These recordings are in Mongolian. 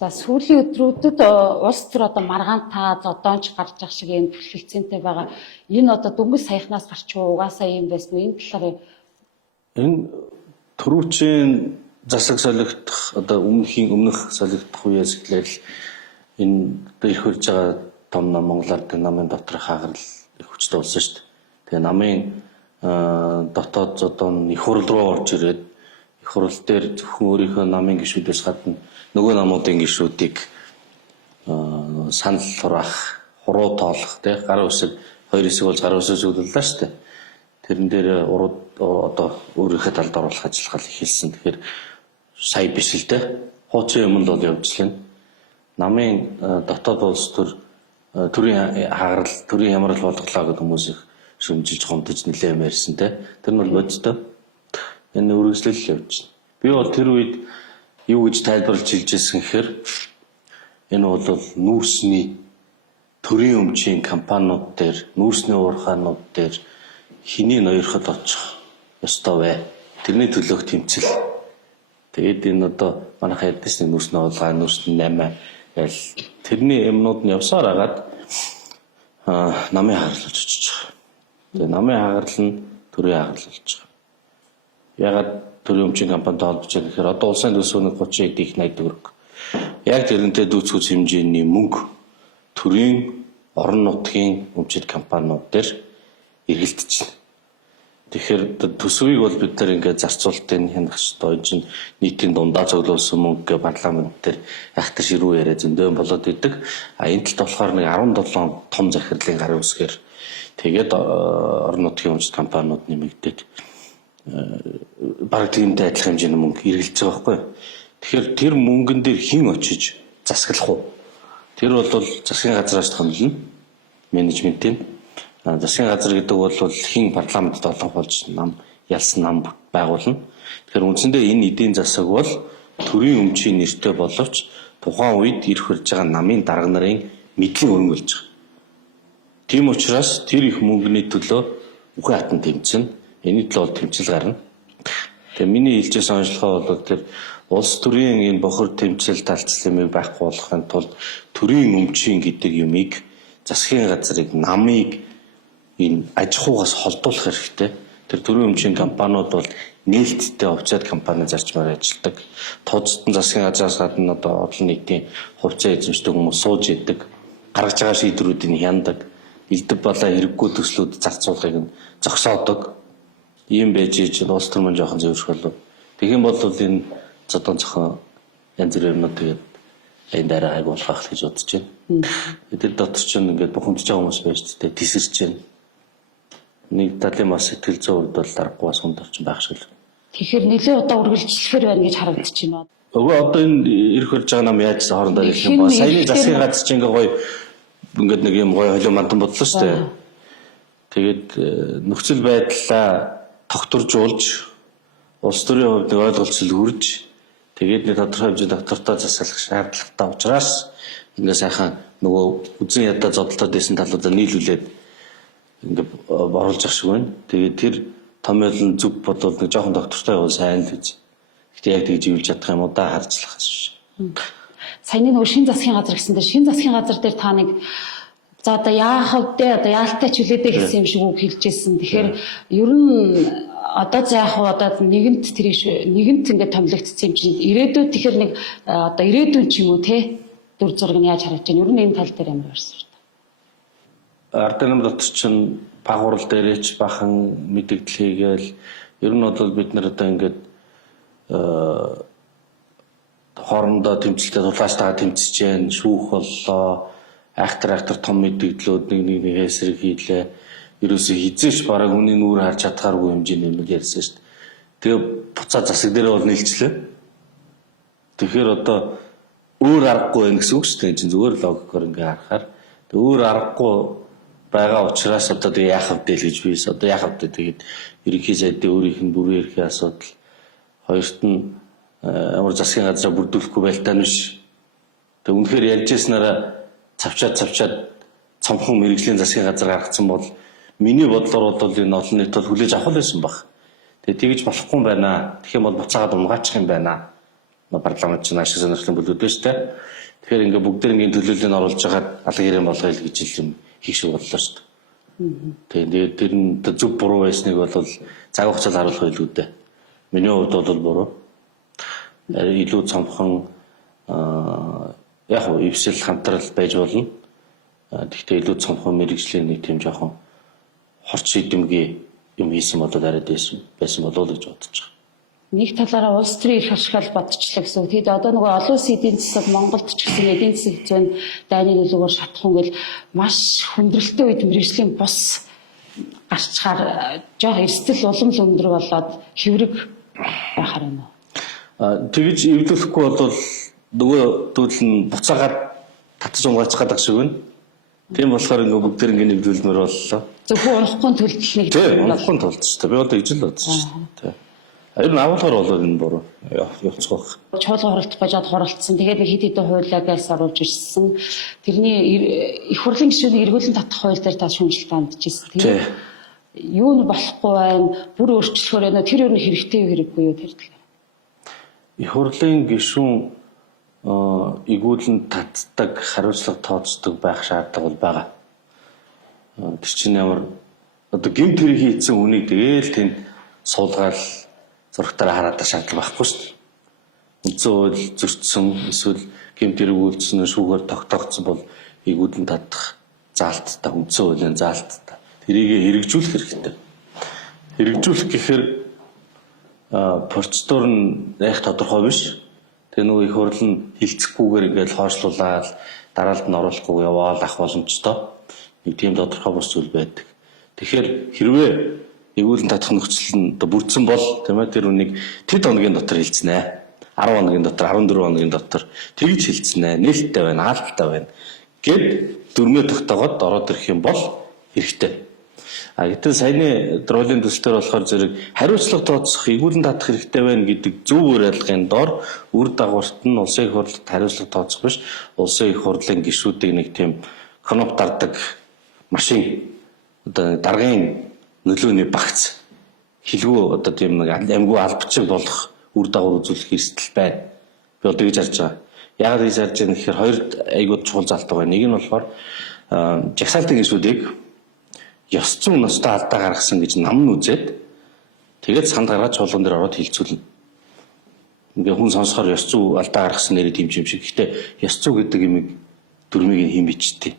За сүүлийн өдрүүдэд улс төр одоо маргаантаа зодоонч гарч ах шиг юм түлхэлцэнтэй байгаа. Энэ одоо дөнгөж саяхнаас гарч угаасаа юм байсан уу? Энэ талаар энэ төрүүчийн засаг солигдох одоо өмнөх солигдох үеэс эхлээл энэ ирэх хурж байгаа том нам Монгол Ардын намын доторх хагарал их хүчтэй болсон шүү дээ. Тэгээ намын дотоод зодон их хурл руу орж ирээд их хурл дээр зөвхөн өөрийнхөө намын гишүүдээс гадна нөгөө намуудын гишүүдийг санал хураах, хуруу тоолох, тий гар үсэг хоёр хэсэг болж гар үсэг зөвлөлөө шүү дээ. Тэрэн дээр одоо өөрийнхөө талд оруулах ажиллагаа эхэлсэн. Тэгэхээр сая биш л дээ. Хуучин юм л бол явж байна. Намын дотоод улс төр төрийн хагарал, төрийн хямрал болголоо гэдэг хүмүүсийг шүмжилж гомдож нэлээд ярьсан тий. Тэр нь бол бодтой. Энэ үргэлжлэл явж байна. Би бол тэр үед юу гэж тайлбарлаж хэлж ирсэн гэхээр энэ бол нүүрсний төрийн өмчийн компаниуд дээр, нүүрсний уурхаанууд дээр хэний ноёрход очих ёстой вэ? Тэрний төлөөх тэмцэл. Тэгээд энэ одоо манайх ярьдсан нүүрсний олгоо, нүүрсний 8 ял тэрний юмнууд нь явсаар агаад намын хагарал болж очиж байгаа. Тэгээд намын хагарал нь төрийн хагарал болж байгаа. Ягаад төрийн өмчийн компанид холбож байгаа гэхээр одоо улсын төсвөний 30 эдих 80 төгрөг. Яг тэрнтэй дүүцгүүц хэмжээний мөнгө төрийн орон нутгийн өмчит компаниуд дээр эргэлдэж байна. Тэгэхээр төсвийг бол бид нар ингээд зарцуулалтын хянах ёстой. Энэ чинь нийтийн дундаа цуглуулсан мөнгө парламент дээр яхтар ширүү яриа зөндөө болоод идэг. Энэ талд болохоор нэг 17 том захирлын гарын үсгээр тэгээд орон нутгийн өмчит компаниуд нэмэгдээд бараг тиймтэй адилхан хэмжээний мөнгө эргэлж байгаа байхгүй. Тэгэхээр тэр мөнгөн дээр хэн очиж засаглах вэ? Тэр бол засгийн газраас томлно. Менежментийн засгийн газар гэдэг бол хэн парламентд олонх болж ялсан нам байгуулна. Тэгэхээр үндсэндээ энэ эдийн засаг бол төрийн өмчийн нэртэй боловч тухайн үед ирэх хурж байгаа намын дарга нарын мэдлэг өрн болж байгаа. Тийм учраас тэр их мөнгөний төлөө үхэн хатан тэмцэн. Эний төлөө бол тэмцэл гарна. Тэгээ миний хэлжээс онцлогоо бол тэр улс төрийн энэ бохор тэмцэл талцлымыг байхгүй болохын тулд төрийн өмчийн гэдэг юмыг засгийн газрыг намыг энэ аж ахуйгаас холдуулах хэрэгтэй. Тэр төрийн өмчийн компаниуд бол нээлттэй хувьцаат компани зарчмаар ажилладаг. Тооцсон засгийн газраас гадна одоо олон нийтийн хувьцаа эзэмшдэг хүмүүс сууж идэг. Гаргаж байгаа шийдвэрүүдийг хяндаг. Илдэв балаа хэрэггүй төслүүд зарцуулахыг нь зогсоодог. Ийм байж чинь улс төр мөн жоохон зөвшөөрөх болов. Тэгэх юм бол энэ зодон цохон янз бүрийн юмнууд тэгээд энэ дараа хайг болох гэж бодож байна. Тэр дотор ч ингээд бухимдж байгаа хүмүүс байж тээ тесэрч байна. Нэг талын бас сэтгэл зүйн хувьд бол дарахгүй бас хүнд орчин байх шиг л. тэгэхээр нэлээд одоо үргэлжлэхээр байна гэж харагдаж байна. Өвөө одоо энэ ирэх хурж байгаа нам яаж хоорондоо ирэх юм бэ? Саяны засгийн газар чинь ингээ гоё ингээд нэг юм гоё холио мандан бодлоо шүү дээ. Тэгээд нөхцөл байдлаа тогтворжуулж улс төрийн хувьд нэг ойлголцол хүрж тэгээд нэг тодорхой хэмжээний доктортой засаглах шаардлагатай учраас ингээ сайхан нөгөө үзэн ядаа зодтолтой дэсэн талуудаа нийлүүлээд ингээ оруулж ах шиг байна. Тэгээд тэр томьёолын зүг бодвол нэг жоохон доктортой явал сайн л гэж. Гэтэ яг тэгж ивэлж чадах юм уу да харцлах шүү. Саяны нөгөө шин засгийн газар гэсэндээ шин засгийн газар дээр та нэг за одоо яахав дээ одоо яалтай чөлөөдөө гэсэн юм шиг үг хэлжсэн. Тэгэхээр ер нь одоо заах уу одоо нэгэнт ингээд томилогдсон юм чинь ирээдүйд тэгэхээр нэг одоо ирээдүйн ч юм уу те дүр зураг нь яаж харагдаж байна? Ер нь энэ тал дээр ямар ярьсан бэ? Ардын нам дотор чинь багварал дээрээч бахан мэдээлэл хийгээл ер нь бол бид нар одоо ингээд хоорондоо тэмцэлтэй тулаастайгаа тэмцэж जैन шүүх боллоо айхтар том мэдээлэлүүд нэг эсрэг хийлээ. Ерөөсөө хизээш бараг үний нүүр харж чадхааргүй хэмжээний юм ярьсан шүү дээ. Тэгээ буцаа засаг дээр бол нийлчлээ. Тэгэхээр одоо өөр аргагүй байх гэсэн үг шүү дээ. Чинь зүгээр логикоор ингээ харахаар өөр аргагүй байгаа учраас одоо тэгээ яах вэ гэж бийс. Одоо яах вэ тэгээд ерөнхий сайдын өөрийнх нь бүрэн эрхийн асуудал хоёрт нь ямар засгийн газраа бүрдүүлэхгүй байлтаа нь биш. Тэг үнэхээр ярьж яснараа цавчаад цомхон мэрэгжлийн засгийн газар гаргацсан бол миний бодлоор бол энэ олон нийт бол хүлээж авах байсан баг. Тэгээ тэгж болохгүй юм байна. Тэгэх юм бол буцаагаад унгаачих юм байна парламент чинь ашиг сонирхлын бүлгүүд байна шүү дээ. Тэгэхээр ингээд бүгдээрийн төлөөллөнд оруулж байгаа алга хэрэм болгоё гэж юм хийх шиг боллоо шүү дээ. Тэгээд тэр нь зөв буруу байсныг бол цаг хугацаанд харуулах байлгүй дээ. Миний хувьд бол буруу. Илүү цомхон яг нь эвсэл хамтрал байж болно. Гэхдээ илүү цомхон мэрэгжлийн нэг тийм жоохон хорч шийдэмгий юм хийсэн болоод арай байсан болов уу гэж бодож байгаа. Нэг талаараа улс төрийн эрх ашиглал бодчихлаа гэсэн үг. Тэгээд одоо нөгөө олон улсын эдийн засаг Монголд ч гэсэн эдийн засаг зүйн дайны нөлөөгөөр шатах юм бол маш хүндрэлтэй үед мэрэгжлийн бус гарчхаар жоох эрсдэл улам л өндөр болоод хэврэг байхаар байна. Тэгж эвлүүлэхгүй бол нөгөө төлөв нь буцаагаад татж унгаачих гэдэг шиг байна. Тийм болохоор ингээ бүгдээр ингээ нэвлүүлмээр боллоо. Зөвхөн унахгүй төлөлт нэг тийм унахгүй тулд шүү дээ. Би одоо ижил бодсон шүү дээ. Ер нь авахар болоод энэ буруу явцгаах. Чуулган хуралдах бажаад хуралдсан. Тэгээд хэд хэдэн хуулиагаас оруулж ирсэн. Тэрний их хурлын гишүүнийг эргүүлэн татах хууль дээр та шүүмжлэлт хандчихсан. Тэгээд юу нь болохгүй байна? Бүр өөрчлөхөөр байна. Тэр юу хэрэгтэй юу хэрэггүй юу тэр төлөв. Их хурлын гишүүн игүүлэн татдаг, хариуцлага тооцдог байх шаардлага бол байгаа. Тэр чинь ямар одоо гэмт хэрэг хийсэн үнийг тэгээл тэнд суулгаал зургатаараа хараад шаардлага байхгүй шүү дээ. Үндсэн хууль зөрчсөн эсвэл гэмт хэрэг үйлдсэн шүүгээр тогтоогдсон бол игүүлэн татах заалттай үндсэн хуулийн заалттай. Тэрийг хэрэгжүүлэх хэрэгтэй. Хэрэгжүүлэх гэхээр процедур нь яг тодорхой биш. Тэгээ нөгөө их хурл нь хилцэхгүйгээр ингээд хойшлуулаад дараалд нь оруулахгүй яваал ах боломжтой. Нэг тийм тодорхой бус зүйл байдаг. Тэгэхээр хэрвээ игүүлэн татах нөхцөл нь бүрдсэн бол тийм ээ тэр үнийг тэд хоногийн дотор хилцнэ. 10 хоногийн дотор, 14 хоногийн дотор тэгж хилцнэ. Нээлттэй байна, хаалттай байна гэд дөрмөө тогтоогоод ороод ирэх юм бол хэрэгтэй. Гэтэл саяны друулын төсөлтөр болохоор зэрэг хариуцлага тооцох, игүүлэн татах хэрэгтэй байна гэдэг зөв уриалгын дор үр дагаварт нь улсын их хурлд хариуцлага тооцох биш, улсын их хурлын гишүүдийг нэг тийм кноп дардаг машин одоо даргын нөлөөний багц хилгүү одоо тийм нэг амьгүй албачиг болох үр дагавар үзүүлэх эрсдэл байна. Би одоо гэж харж байгаа. Яагаад гэж харж байгаа гэхээр хоёр айгууд чухал залт байгаа. Нэг нь болохоор жагсаалтын гишүүдийг ёс зүйн ностой алдаа гаргасан гэж нам нь үзээд тэгээд санд гаргаад чуулган дээр ороод хилцүүлнэ. Ингээ хүн сонсохоор ёс зүй алдаа гаргасан нэрээ тийм юм шиг. Гэхдээ ёс зүй гэдэг юмыг дүрмийг нь хэн бичтээ.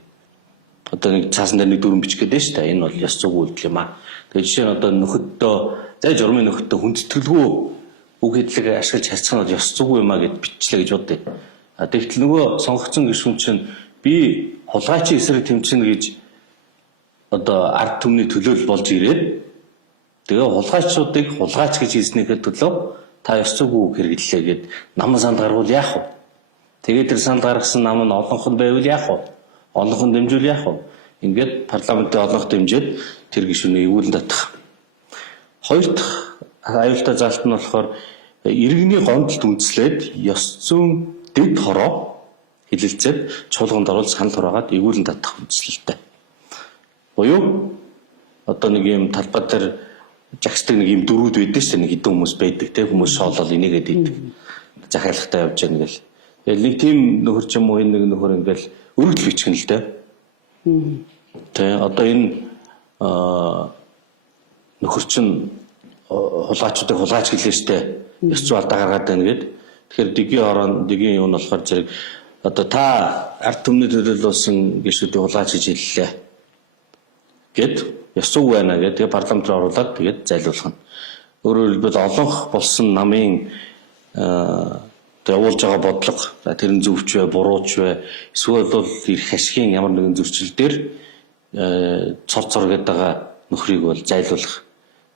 Одоо нэг цаасан дээр нэг дүрм бичих гэдэг шүү дээ. Энэ бол ёс зүйн үйлдэл юм аа. Тэгээд жишээ нь одоо нөхөддөө зай журмын нөхөддөө хүндэтгэлгүй үг хэдлэг ашиглаж харьцах нь ёс зүйгүй юм аа гэд бичлээ гэж бодъё. Тэгтэл нөгөө сонгогдсон гишүүн чинь би хулгайчийн эсрэг тэмцэнэ гэж одоо ард түмний төлөөлөл болж ирээд тэгээ хулгайчдыг хулгайч гэж хийснийхээ төлөө та ёс зүйгүй хэрэглэлээ гэд нам санд гаргуул яах вэ? Тэгээд тэр санд гаргасан нам нь олонхон байвал яах вэ? Олонхон дэмжүүл яах вэ? Ингээд парламентын олонх дэмжиж тэр гишүүнийг игүүлэн татах. Хоёр дахь аюултай заалт нь болохоор иргэний гомдолд үндэслээд ёс зүйн дэд хороо хилэлцээд чуулганд оруулж санал хураагаад игүүлэн татах үндэслэлтэй. Буюу одоо нэг юм талбай дээр жагсдаг нэг юм дөрүүд байдаг шүү дээ, нэг хэдэн хүмүүс байдаг те, хүмүүс шоолол инээгээд идэг захиалгатай явж байгаа нэг л. Тэгэл нэг тийм нөхөр ч юм уу энэ нэг нөхөр ингээл өргөдөл бичихнэ л дээ. Тэ одоо энэ нөхөр чинь хулгайчдыг хулгайч гэлээ штэ, ёс зүй алдаа гаргаад байна гэд. Тэгэхээр дэгийн юу нь болохоор зэрэг одоо та ард түмний төлөөлсөн гишүүдийг хулгайч гэж хэллээ гэд ёс зүйгүй байна гэдэг парламент руу оруулаад тэгээд зайлуулах нь. Өөрөөр хэлбэл олонх болсон намын явуулж байгаа бодлого тэр нь зөвч вэ, бурууч вэ, эсвэл бол эрх ашигын ямар нэгэн зөрчил дээр цор гэдэг байгаа нөхрийг бол зайлуулах.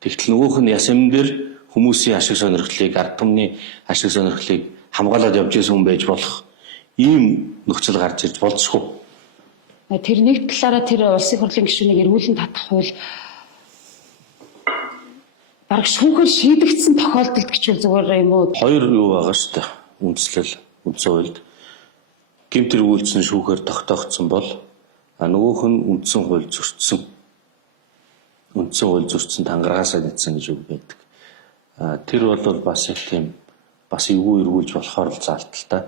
Тэгтэл нөгөөх нь ясамн дээр хүмүүсийн ашиг сонирхлыг, ард түмний ашиг сонирхлыг хамгаалаад явж исэн хүн байж болох ийм нөхцөл гарч ирж болцсохгүй. Тэр нэг талаараа тэр улсын хурлын гишүүнийг эргүүлэн татах хууль бараг шүүхээр шийдэгдсэн тохиолдолд гэж зүгээр юм уу? Хоёр юу байгаа шүү дээ. Үндслэл, үндсэн хуульд гэмт хэрэгүүлсэн шүүхээр тогтоогдсон бол нөгөөх нь үндсэн хууль зөрчсөн. Үндсэн хууль зөрчсөн тангарагасаа нийцсэн гэж үг байдаг. Тэр бол бас их тийм бас эвгүй эргүүлж болохоор л заалталтай.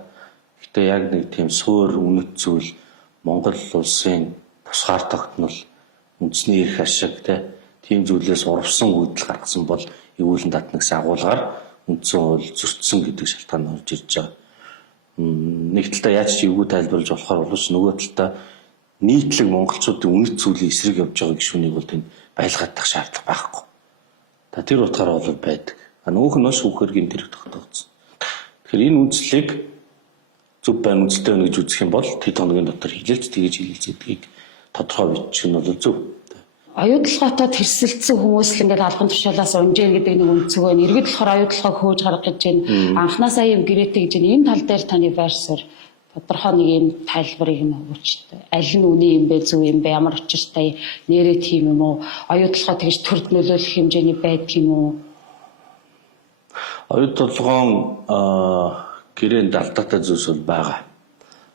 Гэтэ яг нэг тийм суур үнэт зүйл Монгол улсын тусгаар тогтнол үндэсний эрх ашиг тийм зүйлээс урвсан үйлдэл гаргасан бол эвүүлэн татна гэсэн агуулгаар үндсэн хууль зөрчсөн гэдэг шалтгаан орж ирж байгаа. Нэг талдаа яаж ч эвгүй тайлбарлаж болохоор боловч нөгөө талдаа нийтлэг монголчуудын үнэт зүйлийн эсрэг явж байгаа гишүүнийг бол тэнд байлгаадах шаардлага байхгүй. Та тэр утгаараа бол байдаг. Нөгөөх нь маш үхээр гэмт хэрэг тогтоогдсон. Тэгэхээр энэ үндслийг зөв байна үндстэй байна гэж үзэх юм бол тэд хоногийн дотор хилэлц тэгж хилэлцэдгийг тодорхой бичих нь бол зөв. Оюутлоготой тэрсэлцсэн хүмүүс л ингээд албан тушаалаас унжээ гэдэг нэг үнцгөө нь иргэд болохоор оюутлогоо хөөж гаргах гэж байна. Анхнаасаа юм гэрээтэй гэж энэ тал дээр таны байр суурь тодорхой нэг юм тайлбарыг нь өгөөч. Аль нь үнэн юм бэ, зөв юм бэ, ямар учиртай нэрээ тийм юм уу? Оюутлогоо тэгж төрд нөлөөлөх хэмжээний байдаг юм уу? Оюутлогоон гэрээнд алдаатай зүйлс бол байгаа.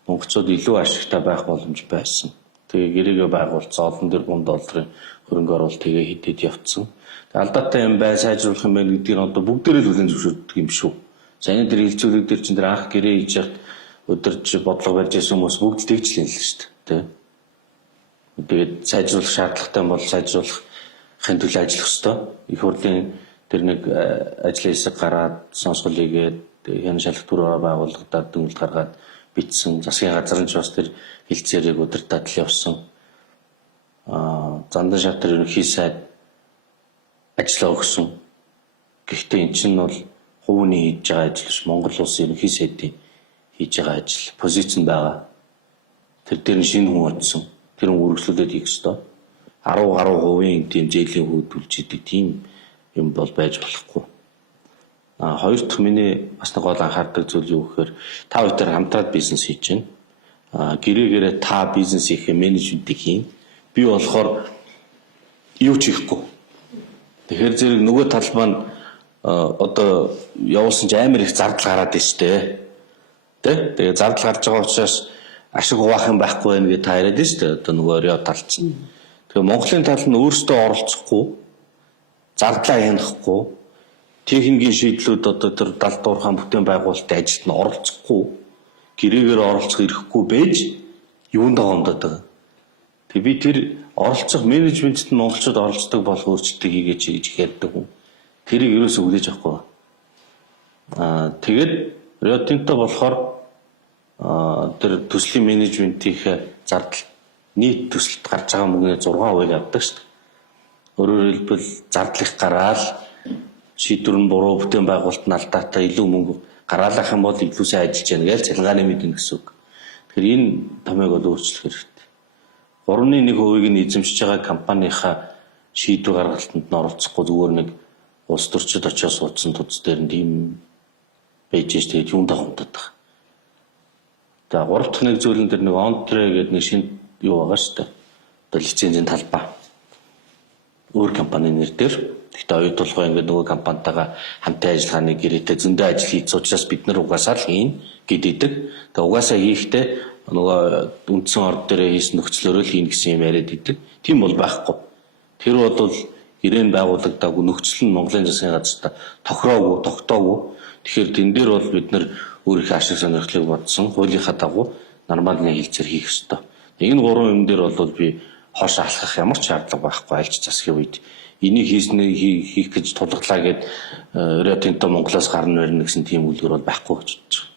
Монголчууд илүү ашигтай байх боломж байсан. Тэгээ гэрээгээ байгуулсан олон дээр $3 хөрөнгө оруулалт тэгээ хийдэд явцсан. Алдаатай юм бай сайжруулах юм байна гэдгийг одоо бүгдээрээ л хүлээн зөвшөөрдөг юм шүү. Саяны дээр хилцүүлэг дээр чинь анх гэрээ хийж яхад өдөрж бодлого барьж байсан хүмүүс бүгд л тэгжлээ л шүү дээ. Тэгээд сайжруулах шаардлагатай бол сайжруулахын төлөө ажиллах ёстой. Их хурлын тэр нэг ажлын хэсэг гараад сонсгол хийгээд янз шалгалт төрөөр байгууллагад дүгнэлт гаргаад бичсэн. Засгийн газар нь ч бас тэр хилцээрийг удирдаад л явсан. Зандан шатар ерөнхий сайд ажиллаа өгсөн. Гэхдээ эн чинь бол хувийн хийж байгаа ажил биш, Монгол улсын ерөнхий сайдын хийж байгаа ажил, позицэнд байгаа. Тэр дээр нь шинэ хүн очсон. Тэр нь үргэлжлүүлээд хийх ёстой. 10 гаруй хувийн тийм зээлийн хөөдөлж идэг тийм юм бол байж болохгүй. Хоёр дахь миний бас нэг гол анхаардаг зүйл юу гэхээр та хоёр хамтраад бизнес хийж байна. Гэрээ та бизнес хийх менежментийг хийн. Би болохоор юу ч хийхгүй. Тэгэхээр зэрэг нөгөө тал маань одоо явуулсан ч амар их зардал гараад байна шүү дээ. Тэгээ зардал гарч байгаа учраас ашиг хуваах юм байхгүй байх гэж та яриад байна шүү дээ. Одоо нөгөө өрөө тал чинь. Тэгээ Монголын тал нь өөрсдөө оролцохгүй, зардлаа хянахгүй, техникийн шийдлүүд одоо тэр далдуурхан бүтээн байгуулалтын ажилд нь оролцохгүй, гэрээгээр оролцох эрхгүй байж юунд гомдоод байгаа. Тэгээ би тэр оролцох менежментэд нь монголчууд оролцдог болох өөрчлөлтийг хийгээч гэж ярьдаг хүн. Тэрийг ерөөсөө хүлээж авахгүй. Тэгээд Rio Tinto болохоор тэр төслийн менежментийн зардал нийт төсөлд гарч байгаа мөнгөний 6% авдаг шүү дээ. Өөрөөр хэлбэл зардал их гараад шийдвэр нь буруу, бүтээн байгуулалт нь алдаатай илүү мөнгө гаргаалах юм бол илүү сайн ажиллаж яана гэж цалингааны мэднэ гэсэн үг. Тэгэхээр энэ томьёог бол өөрчлөх хэрэгтэй. 3.1%-ийг нь эзэмшиж байгаа компанийнхаа шийдвэр гаргалтанд нь оролцохгүй зүгээр нэг улс төрчид очиж суудсан туц дээр нь тийм байж ш тэгээд юундаа хомдод байгаа. За 3 дахь нэг зүйлэн дээр нэг Ontre гэдэг нэг шинэ юу байгаа шүү дээ. Одоо лицензийн талбай. Өөр компани нэр дээр. Гэхдээ оюутлогоо ингээд нөгөө компанитайгаа хамтын ажиллагааны гэрээтэй зөндөө ажил хийц учраас бид нар угаасаа л хийн гэдэг. Тэгээ угаасаа хийхдээ нөгөө үндсэн орд дээрээ хийсэн нөхцлөөрөө л хийн гэсэн юм яриад идэг. Тийм бол байхгүй. Тэр бол ирээн байгуулагдаагүй нөхцөл нь Монголын засгийн газарт тогтоогүй. Тэгэхээр тэн дээр бол бид нар өөрийнхөө ашиг сонирхлыг бодсон, хуулийнхаа дагуу нормалны хилцээр хийх ёстой. Энэ гурван юм дээр бол би хоош алхах ямар ч шаардлага байхгүй альч засгийн үед. Энийг хийх гэж тулглаа гэд Rio Tinto Монголоос гарна барина гэсэн тийм үлгэр бол байхгүй гэж бодож байна.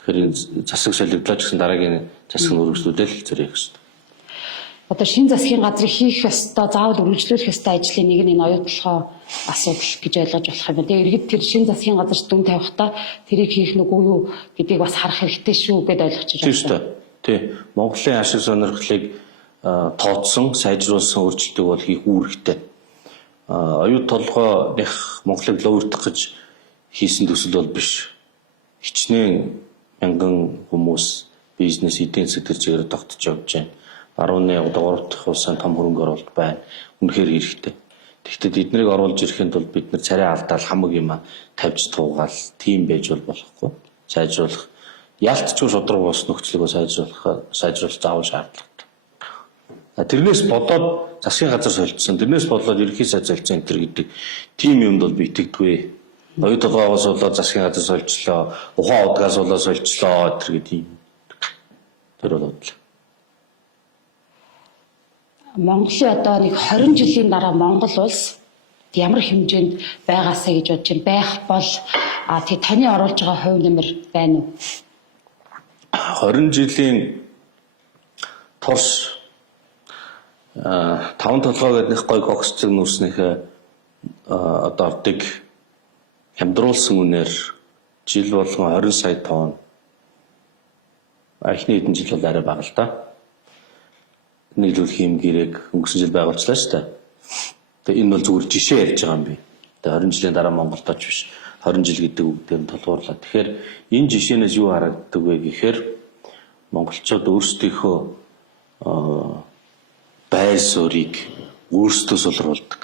Тэгэхээр засаг солигдлоо гэсэн дараагийн засаг үргэлжлүүлэл зэрэг гэсэн. Одоо шинэ засгийн газрыг хийх ёстой, заавал үргэлжлүүлэх ёстой ажлын нэг нь энэ оюутлогоо асуудал гэж ойлгож болох юм байна. Тэгээ иргэд тэр шинэ засгийн газар дүн тавихтаа тэрийг хийх нүггүй юу гэдгийг бас харах хэрэгтэй шүү гэд ойлгож байна. Тийм шүү. Тий. Монголын ашиг сонирхлыг тооцсон, сайжруулсан өөрчлөлтийг бол хийх үүрэгтэй. Оюут толгой нэх Монголыг луурдах гэж хийсэн төсөл бол биш. Хичнээн мянган хүмүүс бизнес эдийн засаг төр чигээр тогтож явж байна. 11 3 дахь улсын том хөрөнгө оруулалт байна. Үнэхээр хэрэгтэй. Тэгэхдээ эднийг оруулж ирэхэд бол бид нар царай алдаал хамаг юм тавьж туугаал тийм байж болохгүй. Сайжруулах ялцгүй шудраг бос нөхцөлөө сайжруулах заавал шаардлагатай. Тэрнээс болоод засгийн газар солилцсон. Тэрнээс болоод ерөнхий сайд солилцсон энэ төр гэдэг тийм юмд бол би итгэдэггүй. Оюу толгоогоос болоод засгийн газар сольчлоо, ухаан удгаас болоод сольчлоо гэдэг юм. Тэр бол бодлоо. Монголын одоо нэг 20 жилийн дараа Монгол улс ямар хэмжээнд байгаасаа гэж бодож байна. Байх бол тэг таны оруулж байгаа хувь нэмэр байна уу? 20 жилийн турш 5 толгой гэдэг нэг гой гогсцог нүрснийхээ одоо ордыг хямдруулсан үнээр жил болгон 20 сая тонн. Эхний хэдэн жил бол арай бага л да. Нийлүүлэх юм гэрээг өнгөрсөн жил байгуулчлаа шүү дээ. Тэгээ энэ бол зүгээр жишээ ярьж байгаа юм би. Тэгээ 20 жилийн дараа Монголд оч биш. 20 жил гэдэг үгдээр толгуурлаа. Тэгэхээр энэ жишээнээс юу харагддаг вэ гэхээр монголчууд өөрсдийнхөө байр суурийг өөрсдөө сулруулдаг.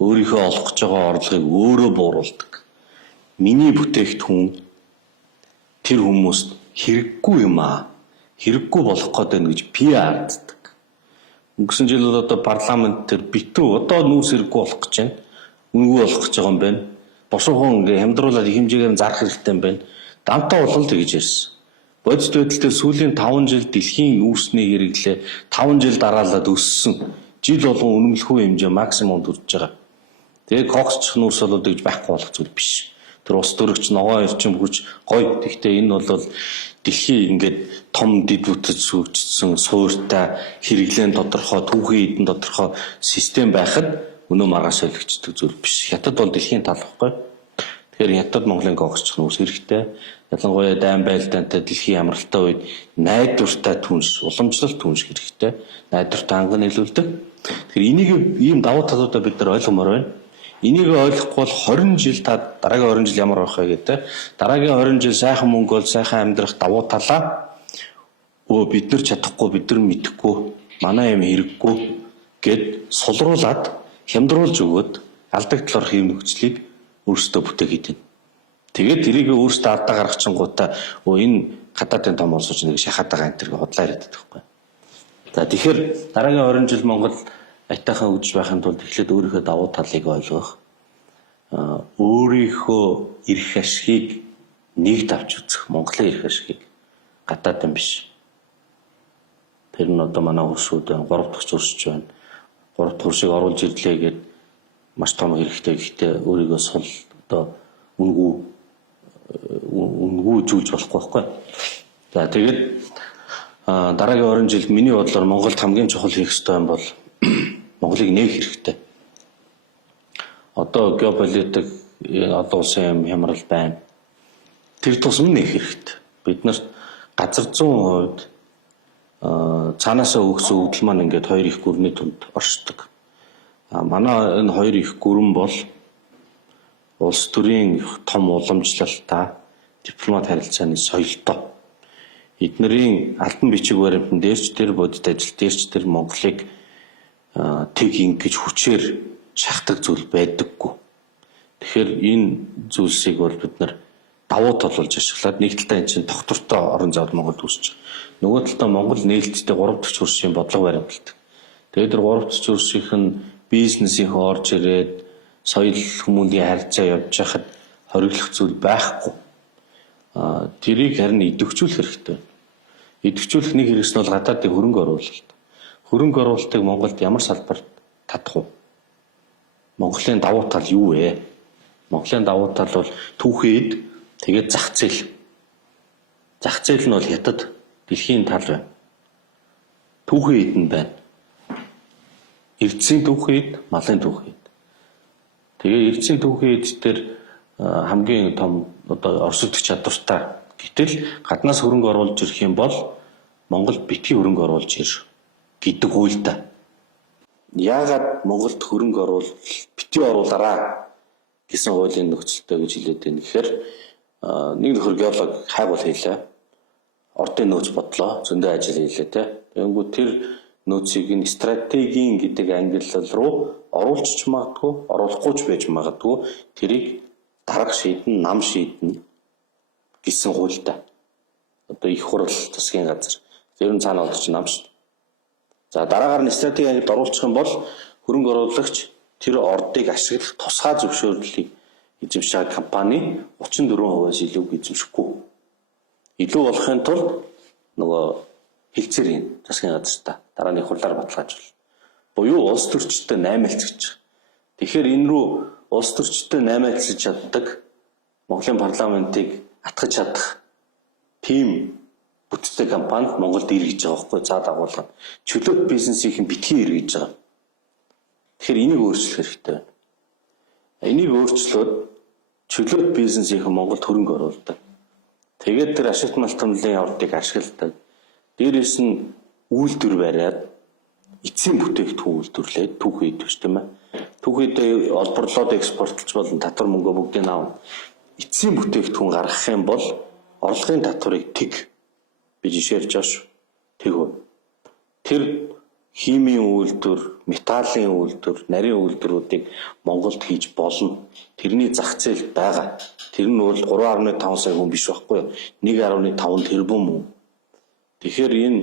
Өөрийнхөө олох гэж байгаа орлогыг өөрөө бууруулдаг. Миний бүтээгдэхүүн тэр хүмүүст хэрэггүй юм аа. Хэрэггүй болох гээд байна гэж пиарддаг. Өнгөрсөн жил бол одоо парламент тэр битүү одоо нүүрс хэрэггүй болох гэж байна. Үнгүй болох гэж байгаа юм байна. Босоохон ингээ хямдруулаад их хэмжээгээр зарах хэрэгтэй юм байна. Дамтаа бол тэгж ярьсан. Бодит байдалтай сүүлийн 5 жил дэлхийн нүүрсний хэрэглээ 5 жил дараалаад өссөн. Жил болгон үнэмлэхүй хэмжээ максимум төрж байгаа. Тэгээд коксч нүүрс болоод гэж байхгүй болох зүйл биш. Тэр ус төрөгч ногоо ирчин хүрч гоё. Гэхдээ энэ бол дэлхийн ингээд том дэд бүтц сүйгчсэн суурьтай хэрэглэн тодорхой түүхийн эдэн тодорхой систем байхад өнөө маргааш солигчдаг зүйл биш. Хятад бол дэлхийн тал واخгүй. Тэгэхээр хятад Монголын гогсч нүүрс хэрэгтэй. Ялангуяа дайн байлдаантай дэлхийн амралтай үед найдвартай түнш, уламжлалт түнш хэрэгтэй. Найдвартай ханган нийлүүлдэг. Тэгэхээр энийг ийм давуу талуудаа бид нар ойлгомоор байна. Энийг ойлгохгүй бол 20 жил та дараагийн 20 жил ямар байх вэ гэдэг. Дараагийн 20 жил сайхан мөнгө бол сайхан амьдрах давуу талаа бид нар чадахгүй, бид нар мэдэхгүй, манай юм хэрэггүй гэд сулруулад хямдруулж өгөөд алдагдлаар хийм нөхцөлийг өөрсдөө бүтээгээд байна. Тэгээд тэрийг өөрсдөө алдаа гаргachингуудаа энэ гадаадын том улсууч нэг шахаад байгаа энэ төрөг хотлоо яриад байдаг байхгүй. За тэгэхээр дараагийн 20 жил Монгол айтайхан өгж байхын тулд эхлээд өөрийнхөө давуу талыг ойлгох, өөрийнхөө эрх ашгийг нэгд авч үзэх, Монголын эрх ашгийг гадаадын биш. Тэр нь одоо манай хуршууд байна, 3 дахь хуршиж байна. 3 дахь хуршийг оруулж ирлээ гэд маш том хэрэгтэй. Гэхдээ өөрийгөө сул одоо үнгүй зүйлж болохгүй байхгүй. За тэгээд дараагийн 20 жилд миний бодлоор Монголд хамгийн чухал хийх ёстой юм бол Монголыг нээх хэрэгтэй. Одоо геополитик олон улсын хямрал байна. Тэр тусам нээх хэрэгтэй. Бид нарт газар 100% цаанаасаа өгсөн өгдөл маань ингээд 2 их гүрний түнд оршдог. Манай энэ 2 их гүрэн бол улс төрийн том уламжлалтай дипломат харилцааны соёлтой. Эднэрийн албан бичиг баримтан дээрч тэр бодит ажил дээрч тэр Монголыг тэг ингэж хүчээр шахдаг зүйл байдаггүй. Тэгэхээр энэ зүйлсийг бол бид нар давуу тал болж ашиглаад нэг талдаа энэ чинь доктортой орон зайд Монголд үүсэж. Нөгөө талдаа Монгол нээлттэй 3 дахь хуршийн бодлого баримталдаг. Тэгээд тэр 3 дахь хуршийнх нь бизнесийн орж ирээд соёл хүмүүний харьцаа явж хахад хориглох зүйл байхгүй. Тэрийг харин идэвхжүүлэх хэрэгтэй. Идэвхжүүлэх нэг хэрэгс нь бол гадаадын хөрөнгө оруулалт. Хөрөнгө оруулалтыг Монголд ямар салбарт татах вэ? Монголын давуу тал юу вэ? Монголын давуу тал бол түүхэд тэгээд зах зээл. Зах зээл нь бол хятад дэлхийн тал байна. Түүхэд нь байна. Эрдсийн түүхэд, малын түүхэд. Тэгээ эрдсийн түүхэд дээр хамгийн том одоо оршигдох чадвартай. Гэтэл гаднаас хөрөнгө оруулж ирэх юм бол Монголд битгий хөрөнгө оруулж ир гэдэг хуультай. Яагаад Монголд хөрөнгө битгий оруулаарай гэсэн хуулийн нөхцөлтэй гэж хэлээд байна гэхээр нэг нөхөр геолог хайгуул хийлээ. Ордын нөөц бодлоо, зөндөө ажил хийлээ те. Тэгэнгүүт тэр нөөцийг нь стратегийн гэдэг ангиллал руу оруулж магадгүй, оруулахгүй ч байж магадгүй тэрийг дарга шийдэн, нам шийдэн гэсэн хуультай. Одоо их хурал засгийн газар. Тэр нь цаана болчих нам шүү. За дараагаар нь стратегийг оруулах юм бол хөрөнгө оруулагч тэр ордыг ашиглах тусгай зөвшөөрлийг эзэмших компани 34%-аас илүүг эзэмшихгүй. Илүү болохын тулд нөгөө хилцээрийн засгийн газартаа дарааны хурлаар баталгаажуул. Буюу улс төрчтэй 8 хэлцэж. Тэгэхээр энэ рүү улс төрчтэй 8 хэлцэж чаддаг Монголын парламентыг атгах чадах тийм бүтцтэй компанид Монголд иргэж байгаа байхгүй цаа дагуулга. Чөлөөт бизнесийн битгий иргэж байгаа. Тэгэхээр энийг өөрчлөх хэрэгтэй байна. Энийг өөрчлөөд чөлөөт бизнесийн Монголд хөрөнгө оруулдаг. Тэгээд тэр ашигт малтмлын ордыг ашигладаг. Дээрээс нь үйлдвэр бариад эцсийн бүтээгдэхүүн үйлдвэрлээд түүхий идвэж тийм ээ. Түүхийдээ олборлоод экспортлж болон татвар мөнгө бүгдийг аав. Эцсийн бүтээгдэхүүн гаргах юм бол орлогын татварыг тэг би жишээлж байгаа. Тэгв. Тэр химийн үйлдвэр, металлын үйлдвэр, нарийн үйлдвэрүүдийг Монголд хийж болно. Тэрний зах зээл байгаа. Тэр нь бол 3.5 сая хүн биш байхгүй юу? 1.5 тэрбум. Тэгэхээр энэ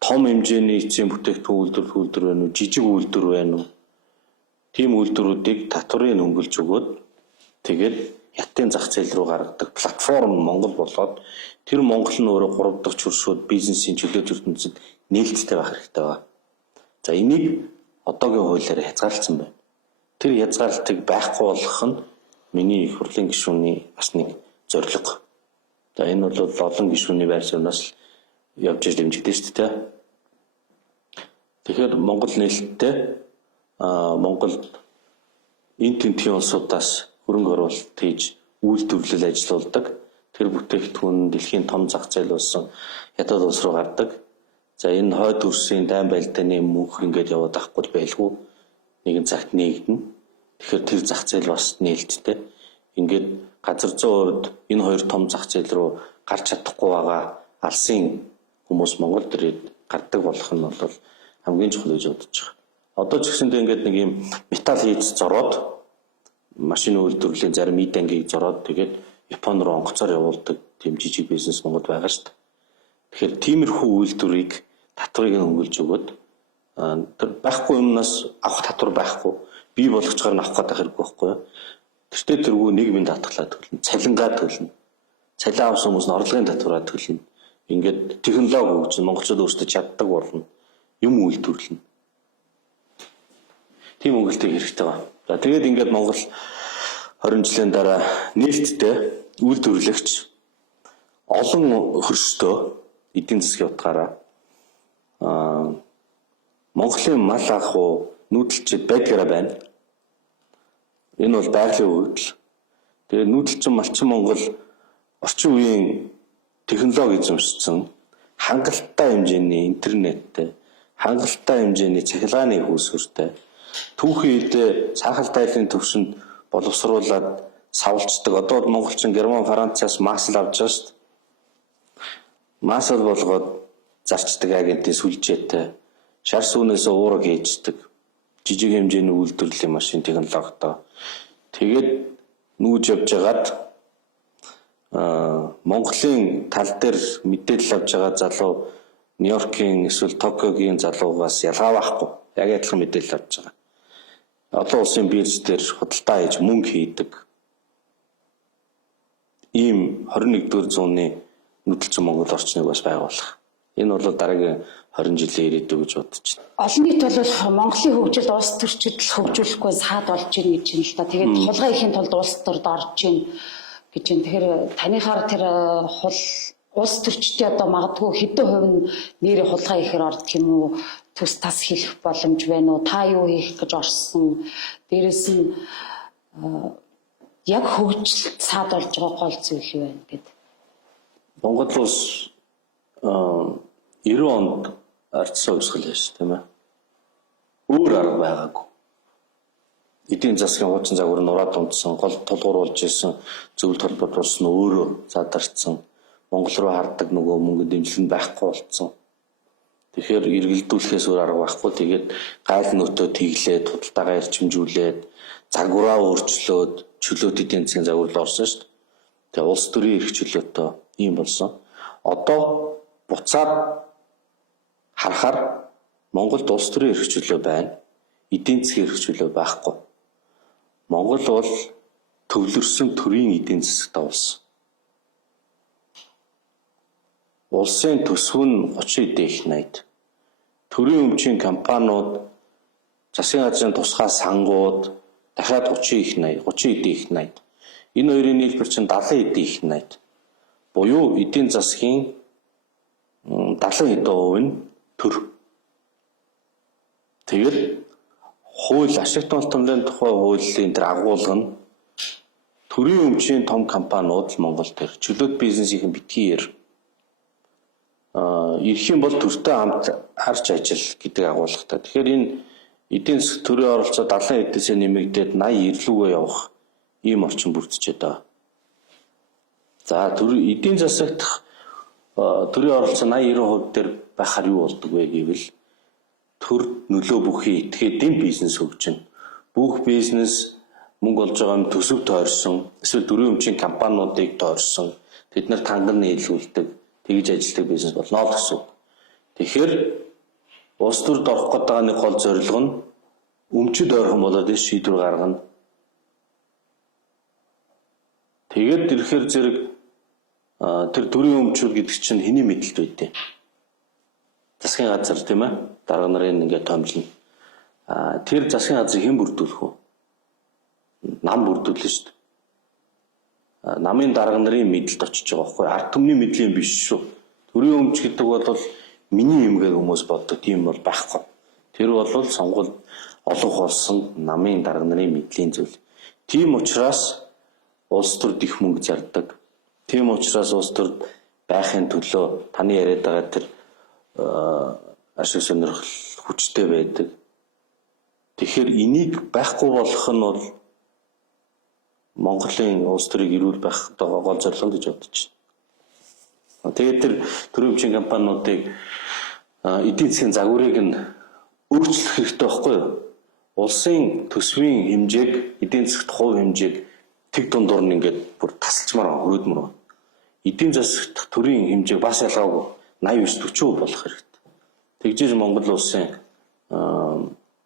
том хэмжээний эцсийн бүтээгдэхүүн үйлдвэр байна уу, жижиг үйлдвэр байна уу? Тийм үйлдвэрүүдийг татварын хөнгөлж өгөөд тэгээд хятадын зах зээл рүү гаргадаг платформ Монгол болоод тэр Монгол нь өөрөө 3 дахь хөршүүд бизнесийн чөлөөт ертөнцид нээлттэй байх хэрэгтэй байна. За энийг одоогийн хуулиар хязгаарласан байна. Тэр хязгаарлалтыг байхгүй болгох нь миний их хурлын гишүүний бас нэг зорилго. За энэ бол олон гишүүний байр сууриас явж иж дэмжигдэж шүү дээ. Тэгэхээр Монгол нээлттэй Монголд энэ тентхийн улсуудаас хөрөнгө оруулалт хийж үйлдвэрлэл ажиллаулдаг. Тэр бүтээгдэхүүн дэлхийн том зах зээл болсон ядад улс руу гардаг. За энэ хойд төрсийн дайн байлдааны мөнх ингээд яваад ахгүй байлгүй. Нэгэн цагт нэгдэнэ. Тэгэхээр тэр зах зээл бас нээлттэй. Ингээд газар зүйн хувьд энэ хоёр том зах зээл рүү гарч чадахгүй байгаа алсын хүмүүс Монгол төрөд гардаг болох нь бол хамгийн чухал гэж бодож байгаа. Одоо ч гэсэндээ ингээд нэг юм металл хийж зороод машин үйлдвэрлэлийн зарим эд ангийг зороод тэгээд Японд руу онгоцоор явуулдаг тийм жижиг бизнес Монголд байгаа шүү дээ. Тэгэхээр тиймэрхүү үйлдвэрийг татварыг хөнгөлж өгөөд тэр байхгүй юмнаас авах татвар байхгүй бий болгочгоор нь авах гэдэг хэрэг байхгүй юу? Тэртээ тэргүй нийгмийн татгалаа төлнө, цалингаа төлнө. Цалин авсан хүмүүс нь орлогын татвараа төлнө. Ингээд технологи хөгжин монголчууд өөрсдөө чаддаг болно. Юм үйлдвэрлэнэ. Тийм өнгөлтэй хэрэгтэй байна. За тэгээд ингээд Монгол 20 жилийн дараа нээлттэй үйлдвэрлэгч олон хөрстөө эдийн засгийн утгаараа Монголын мал ах уу нүүдэлчид байдгаараа байна. Энэ бол байгалийн үйлдэл. Тэгээд нүүдэлчин малчин Монгол орчин үеийн технологи эзэмшсэн хангалттай хэмжээний интернеттэй, хангалттай хэмжээний цахилгааны хөөсвөртэй түүхийн үедээ цаахал тайлын төвшөнд боловсруулад савлцдаг. Одоо монголчин Герман, Францаас масл авч байгаа шүү дээ. Масл болгоод зарчдаг агентийн сүлжээтэй шар сүүнээс уураг хийждэг жижиг хэмжээний үйлдвэрлэлийн машин технологитой. Тэгээд нүүж явж байгаад Монголын тал дээр мэдээлэл авч байгаа залуу Нью-Йоркийн эсвэл Токиогийн залуугаас ялгаа байхгүй. Яг адилхан мэдээлэл авч байгаа. Олон улсын бирж дээр худалдаа хийж мөнгө хийдэг. Ийм 21-р зууны нүүдэлчин Монгол орчныг бас байгуулах. Энэ бол дараагийн 20 жилийн ирээдүй гэж бодож байна. Олон нийт бол Монголын хөгжилд улс төрчид хөгжүүлэхгүй саад болж байна гэж юм л та. Тэгээд хулгай ихийн тулд улс төрд орж байна гэж байна. Тэгэхээр танихаар тэр улс төрчдийн одоо магадгүй хэдэн хувь нь нэрийн хулгай ихээр ордог юм уу? Төс тас хийх боломж байна уу? Та юу хийх гэж орсон? Дээрээс нь яг хөгжилд саад болж байгаа гол зүйл юу вэ гэд. Монгол улс 90 онд ардсан хувьсгал байсан тийм ээ. Өөр арга байгаагүй. Эдийн засгийн хуучин загвар нь ураад унтсан, гол тулгууруулж исэн зөвлөлт холбоот улс нь өөрөө задарсан. Монгол руу хардаг нөгөө мөнгө дэмжлэг байхгүй болцсон. Тэгэхээр эргэлдүүлэхээс өөр арга байхгүй. Тэгээд гайл нөтөө тэглээд, худалдаагаа эрчимжүүлээд, загвараа өөрчлөөд, чөлөөт эдийн засгийн загварлаа орсон шүү дээ. Тэгээд улс төрийн эрх чөлөөтэй ийм болсон. Одоо буцаад харахаар Монголд улс төрийн эрх чөлөө байна. Эдийн засгийн эрх чөлөө байхгүй. Монгол бол төвлөрсөн төрийн эдийн засаг давуулсан. Улсын төсөв нь 30 дэх 80. Төрийн өмчийн компаниуд, засгийн газрын тусгай сангууд дахиад 30 их 80, 30 дэх 80. Энэ хоёрын нийлбэр чинь 70 дэх 80. Буюу эдийн засгийн 70% нь төр. Тэгээд хууль ашигт олтомлын тухай хуулийн тэр агуулга нь төрийн өмчийн том компаниуд Монголд тэр чөлөөт бизнесийн битгийэр ирэх юм бол төртэй хамт харж ажил гэдэг агуулгатай. Тэгэхээр энэ эдийн засаг төрийн оролцоо 70 эдээс нэмэгдээд 80 ирлүүгөө явах ийм орчин бүрдчихэд байгаа. За эдийн засагт төрийн оролцоо 80-90% дээр байхаар юу болдог вэ гэвэл төр нөлөө бүхий итгэхэд дэм бизнес хөгжинэ. Бүх бизнес мөнгө олж байгаа юм төсөв тойрсон, эсвэл төрийн өмчийн компаниудыг тойрсон, тэд нар танган нийлүүлдэг, тэгж ажилладаг бизнес болно гэсэн. Тэгэхээр улс төрд орох гэдэг нэг гол зорилго нь өмчөд ойрхон болоод шийдвэр гаргана. Тэгээд ирэхээр зэрэг тэр төрийн өмчүүд гэдэг чинь хэний мэдлэлд байдیں۔ Засгийн газар тийм ээ, дарга нарын ингээд томилно. Тэр засгийн газрыг хэн бүрдүүлэх вэ? Нам бүрдүүлнэ шүү дээ. Намын дарга нарын мэдлэлд очиж байгаа байхгүй, ард түмний мэдлийн биш шүү. Төрийн өмч гэдэг бол миний юм гэх хүмүүс боддог, тийм бол байхгүй. Тэр бол сонгуульд олонх болсон намын дарга нарын мэдлийн зүйл. Тийм учраас улс төрд их мөнгө зардаг. Тийм учраас улс төрд байхын төлөө таны яриад байгаа тэр ашиг сонирхол хүчтэй байдаг. Тэгэхээр энийг байхгүй болох нь бол Монголын улс төрийг эрүүл байх гол зорилго гэж бодож байна. Тэгээд тэр төрийн өмчийн компаниудыг эдийн засгийн загварыг нь өөрчлөх хэрэгтэй байхгүй юу? Улсын төсвийн хэмжээг, эдийн засгт хувь хэмжээг тэг дундуур нь ингээд бүр тасалчмаар хөрөөдмөр байна. Эдийн засгт төрийн хэмжээг бас ялгаагүй 89-40% болох хэрэгтэй. Тэгжээж Монгол улсын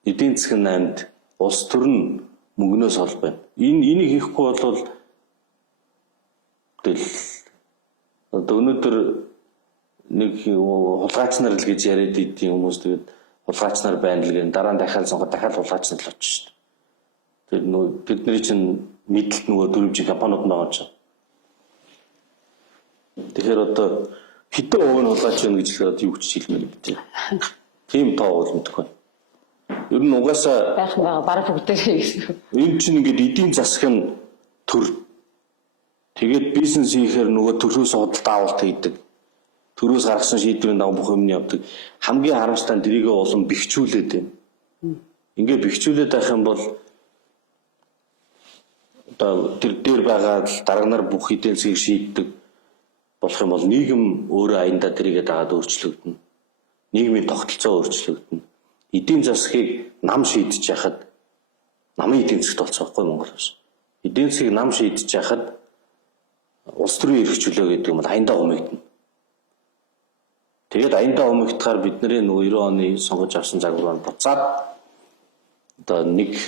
эдийн засгийн найрамд улс төр нь мөнгнөөс хол байна. Энийг хийхгүй бол өнөөдөр нэг хулгайч нар л гэж яриад идэв хүмүүс, тэгээд хулгайч нар байна л гэн дараа нь дахиад сонгоод дахиад хулгайч нар л очиж шүү дээ. Тэдний чинь мэдлэлт нөгөө төрөмжийн компаниуд байгаа ч. Тэгэхээр одоо хэдэн хувь нь хулгайч байна гэж хэлээд юу гэж хэлмээр юм бэ? Тийм тоо бол мэдгүй. Ер нь угаасаа байх нь байгаа бараг бүгдээ гэсэн. Энэ чинь ингээд эдийн засаг нь төр. Тэгээд бизнес хийхээр нөгөө төрөөс худалдаа авалт хийдэг. Төрөөс гаргасан шийдвэрийн дагуу бүх юмны явдаг. Хамгийн харамсалтай нь тэрийгээ улам бэхжүүлээд байна. Ингээд бэхжүүлээд байх юм бол одоо тэр дээр байгаа дарга нар бүх эдийн засгийг шийддэг болох юм бол нийгэм өөрөө аяндаа тэрийгээ дагаад өөрчлөгдөнө. Нийгмийн тогтолцоо өөрчлөгдөнө. Эдийн засгийг нам шийдэж яхад намын эдийн засгт болцоо байхгүй Монгол биш. Эдийн засгийг нам шийдэж яхад улс төрийн эрх чөлөө гэдэг юм бол аяндаа өмөгдөнө. Тэгээд аяндаа өмөгдөхөөр бидний нөгөө 90 оны сонгож авсан загвар нь буцаад одоо нэг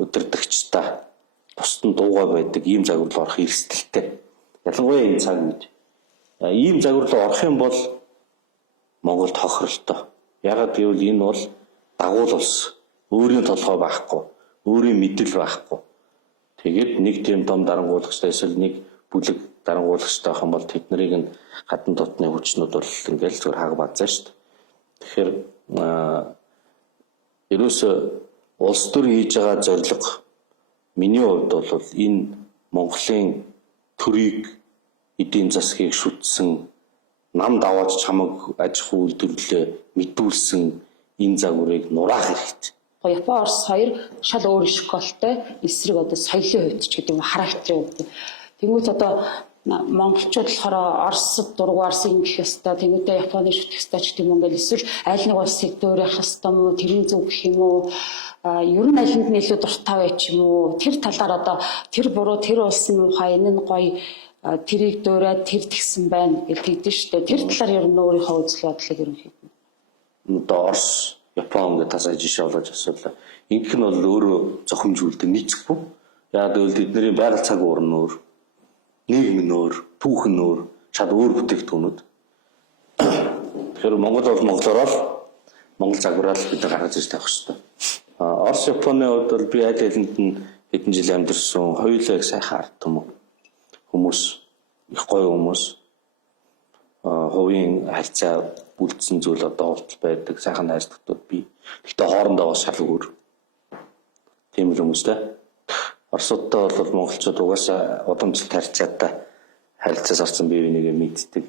өдөртөгчтэй бусдын дуугаа байдаг ийм загвар руу орох эрсдэлтэй. Ялангуяа энэ цаг үед ийм загвар руу орох юм бол Монголд хохиролтой. Ягаад гэвэл энэ бол дагуул улс. Өөрийн толгой байхгүй, өөрийн мэдэл байхгүй. Тэгээд нэг тийм том дарангуулагчтай эсвэл нэг бүлэг дарангуулагчтай байх юм бол тэднийг нь гадна дотны хүчнүүд бол ингээл зүгээр хаг бадзаа шүү дээ. Тэгэхээр ерөөсөө улс төр хийж байгаа зорилго миний хувьд бол энэ Монголын төрийг, эдийн засгийг шүтсэн, нам даваач чамаг аж ахуй үйлдвэрлэлээ мэдүүлсэн энэ загварыг нураах хэрэгтэй. Япон, Орос хоёр шал өөр школтой эсрэг одоо соёлын хувьд ч гэдэг юм характерын хувьд. Тэнгүүт одоо монголчууд болохоор Оросд дургуарсан гэх ёстой, тэнгүүтээ Японы шүтэх ёстой ч гэдэг юм ингээл эсвэл аль нэг улсыг дөөрөх ёстой мó, тэрийн зөв гэх юм уу, ер нь алинд нь илүү дуртай байж юм уу, тэр талаар одоо тэр буруу, тэр улс нь муухай, энэ нь гоё, тэрийг дөөрөөд тэр тэгсэн байна гэж хэлдэг шүү дээ. Тэр талаар ер нь өөрийнхөө үзэл бодлыг ерөнхийдөө. Одоо Орос, Япон гэдэг тасаж жишээ олж асуулаа. Ингэх нь бол өөрөө зохимжүүлдэг нийцэхгүй. Яг гэвэл тэдний байгаль цаг уур нь өөр, нийгэм нь өөр, түүх нь өөр, шал өөр бүтээгдэхүүнүүд. Тэгэхээр Монгол бол монголоор л монгол загвараар бид гаргаж ирж тавих хэрэгтэй. Орос, Японы хувьд бол би аль алинд нь хэдэн жил амьдэрсэн, хоёулаа их сайхан ард түмэн хүмүүс, их гоё хүмүүс, хувийн харьцаа үлдсэн зүйл одоо уултал байдаг, сайхан найзтгууд би. Гэхдээ хоорондоо бас шал өөр. Тийм л хүмүүстэй. Оросуудтай бол монголчууд угаасаа удамжилт харьцаатай харилцаас орсон бие бинийгээ мэддэг.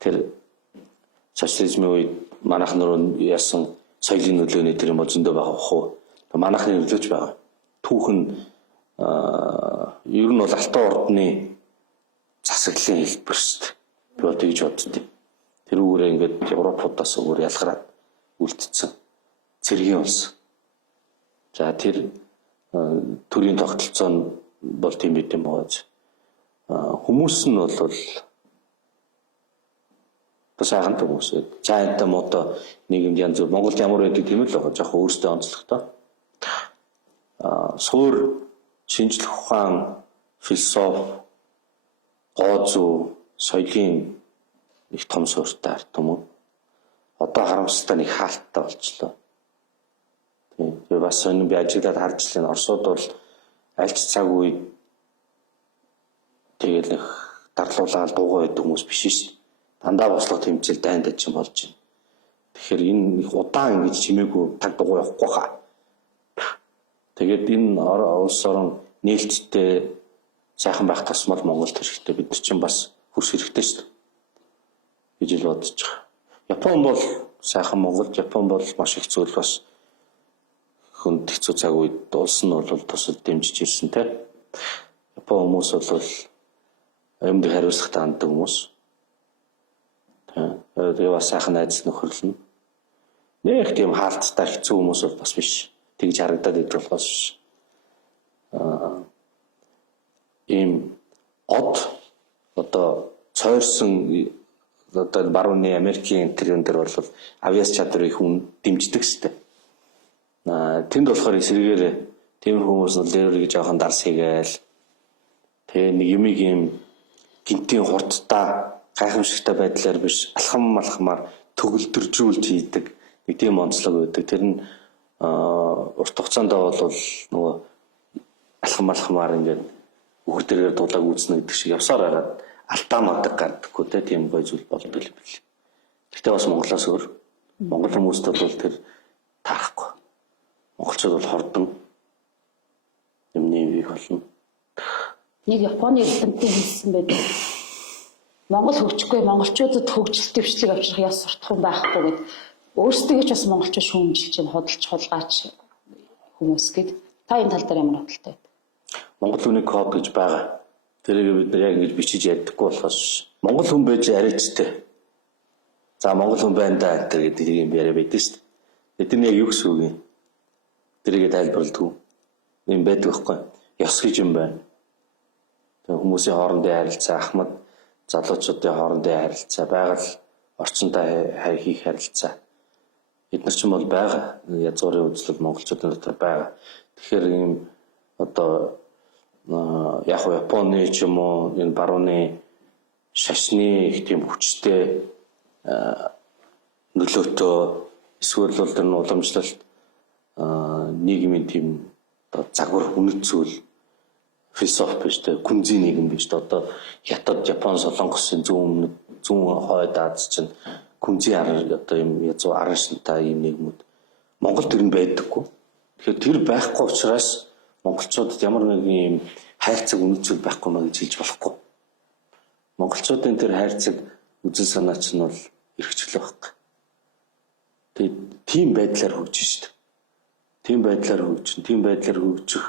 Тэр социализмын үед манайх нөрөө яасан соёлын нөлөөний тэр юм бол зөндөө байгаа хөө. Манайхны нөлөөч байгаа. Түүх нь ер нь бол алтан ордны засаглалын хэлбэр шүү дээ. Би бол тэгж боддтой. Тэр үүрээ ингээд Европуудаас өөр ялгараад үлдсэн. Цэргийн улс. За тэр төрийн тогтолцоо нь бол тийм байт юм байгаа. Хүмүүс нь бол сайхан хүмүүс. Цаантай мото нийгэмд янз бүр Монголд ямар байдаг тийм л байгаа. Жохоо өөрсдөө онцлогтой. Суур шинжлэх ухаан, философи, гоо зүй, соёлын их том суурьтай ард түмэн. Одоо харамсалтай нэг хаалттай болчлоо. Тийм. Бас энэ би ажиглаад харж байна. Оросууд бол альч цаг үед тэгэл их дарлуулаад дуугаа байдаг хүмүүс биш шүү. Дандаа бослого тэмцэл дайндаж юм болж байна. Тэгэхээр энэ их удаан ингэж чимээгүй таг дугуй явахгүй хаа. Тэгээд энэ улс орон нээлттэй сайхан байх тусмал Монголд хэрэгтэй. Бид чинь бас хурс хэрэгтэй шүү. гэж л бодож байгаа. Япон бол сайхан Монголд, Япон бол маш их зүйл бас хүнд хэцүү цаг үед улс нь бол тусад дэмжиж ирсэн те. Япон хүмүүс бол амьд хариуцлагатай ханддаг хүмүүс. Тэгээ бас сайхан найз нөхөрлөн. Нэг тийм хаалттай хэцүү хүмүүс бол бас биш. Тэгж харагдаад идэх болохоос ийм од одоо цойрсон одоо барууны Америкийн тэрэн дээр бол авиас чадварыг хүн дэмждэг штэ. Тэнд болохоор эсрэгээр тийм хүмүүс нь лэрэг жоохон дарс хийгээл тэгээ нэг юмыг ийм гинтийн хурдтай гайхамшигтай байдлаар биш алхамаар төгөлдржүүлж хийдэг нэг тийм онцлог байдаг. Тэр нь урт хугацаанд бол нөгөө алхамаар ингээд үхэр дээрээ дулааг үүснэ гэдэг шиг явсаар хараад алдаа мадаг гадаггүй те тийм гоё зүйл болдог юм бэл. Гэхдээ бас Монголоос өөр. Монгол хүмүүст бол тэр таарахгүй. Монголчууд бол хордон юмний бий болно. Нэг Японы эрдэмтэн хэлсэн байдаг. Монгол хөгжихгүй монголчуудад хөгжил дэвшлиг авчрах яс суртахуун байхгүй гэд өөрсдөө ч бас монголчууд шүүмжилж чинь худалч хулгаач хүмүүс гэд та энэ тал дээр ямар бодолтой вэ? Монгол хүний код гэж байгаа. Тэрийг бид яг ингэж бичиж яддаггүй болохоос монгол хүн байж арайчтай. За монгол хүн байна да гэдэг юм яриа байдаг шүү дээ. Тэдний яг юу гэсэн үг юм? Тэрийг тайлбарладаг. Ийм байдаг байхгүй. Ёс гэж юм байна. Тэгээ хүмүүсийн хоорондын харилцаа, ахмад залуучуудын хоорондын харилцаа, байгаль орчинтой хийх харилцаа. Бид нар ч юм бол байгаа. Язгуурын үзлэл монголчуудын дотор байгаа. Тэгэхээр ийм одоо яг Японы ч юм уу энэ барууны шашны их тийм хүчтэй нөлөөтэй эсвэл бол тэр нь уламжлалт нийгмийн тийм загвар үнэт зүйл философи биш тэ күнзийн нийгэм биш тэ одоо Хятад, Япон, Солонгосын зүүн хойд Аз чинь күнзийн одоо юм язуу аран шинтай ийм нийгмүүд Монголд тэр нь байдаггүй. Тэгэхээр тэр байхгүй учраас монголчуудад ямар нэг юм хайрцаг үнэт зүйл байхгүй маа гэж хэлж болохгүй. Монголчуудын тэр хайрцаг үзэл санаа чинь бол эрхчлөө байхгүй. Тэгээд тийм байдлаар хөгжиж шүү дээ. Тийм байдлаар хөгжих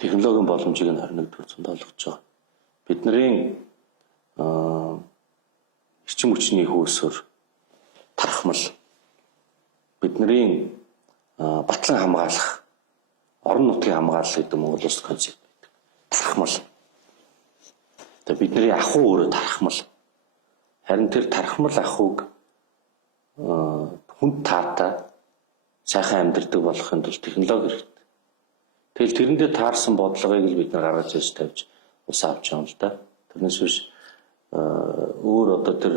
технологийн боломжийг нь 21-р зуунд олгож байгаа. Бидний эрчим хүчний хөөсөөр тархмал бидний батлан хамгаалах орон нутгийн хамгаалал гэдэг Монгол улс концепт байдаг. Тархмал. Тэгээ бидний ахуй өөрөө тархмал. Харин тэр тархмал ахуйг хүнд таатай сайхан амьдрдаг болохын тулд технологи хэрэгтэй. Тэгэл тэрэндээ таарсан бодлогыг л бид нар гаргаж ирж тавьж ус авч байгаа юм л да. Тэрнээс биш өөр одоо тэр